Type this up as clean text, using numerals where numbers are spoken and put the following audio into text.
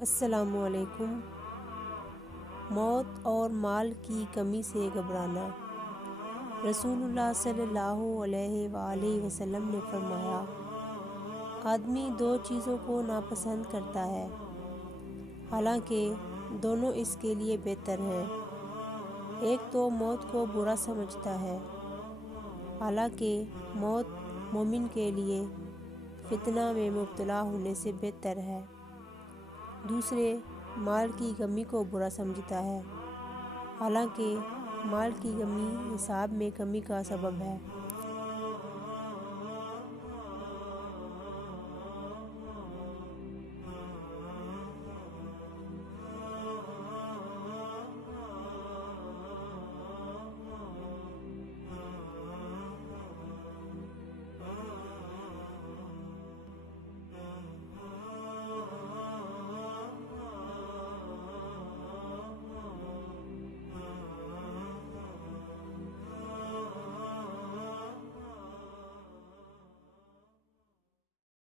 السلام علیکم۔ موت اور مال کی کمی سے گھبرانا۔ رسول اللہ صلی اللہ علیہ وآلہ وسلم نے فرمایا، آدمی دو چیزوں کو ناپسند کرتا ہے، حالانکہ دونوں اس کے لیے بہتر ہیں۔ ایک تو موت کو برا سمجھتا ہے، حالانکہ موت مومن کے لیے فتنہ میں مبتلا ہونے سے بہتر ہے۔ دوسرے مال کی کمی کو برا سمجھتا ہے، حالانکہ مال کی کمی حساب میں کمی کا سبب ہے۔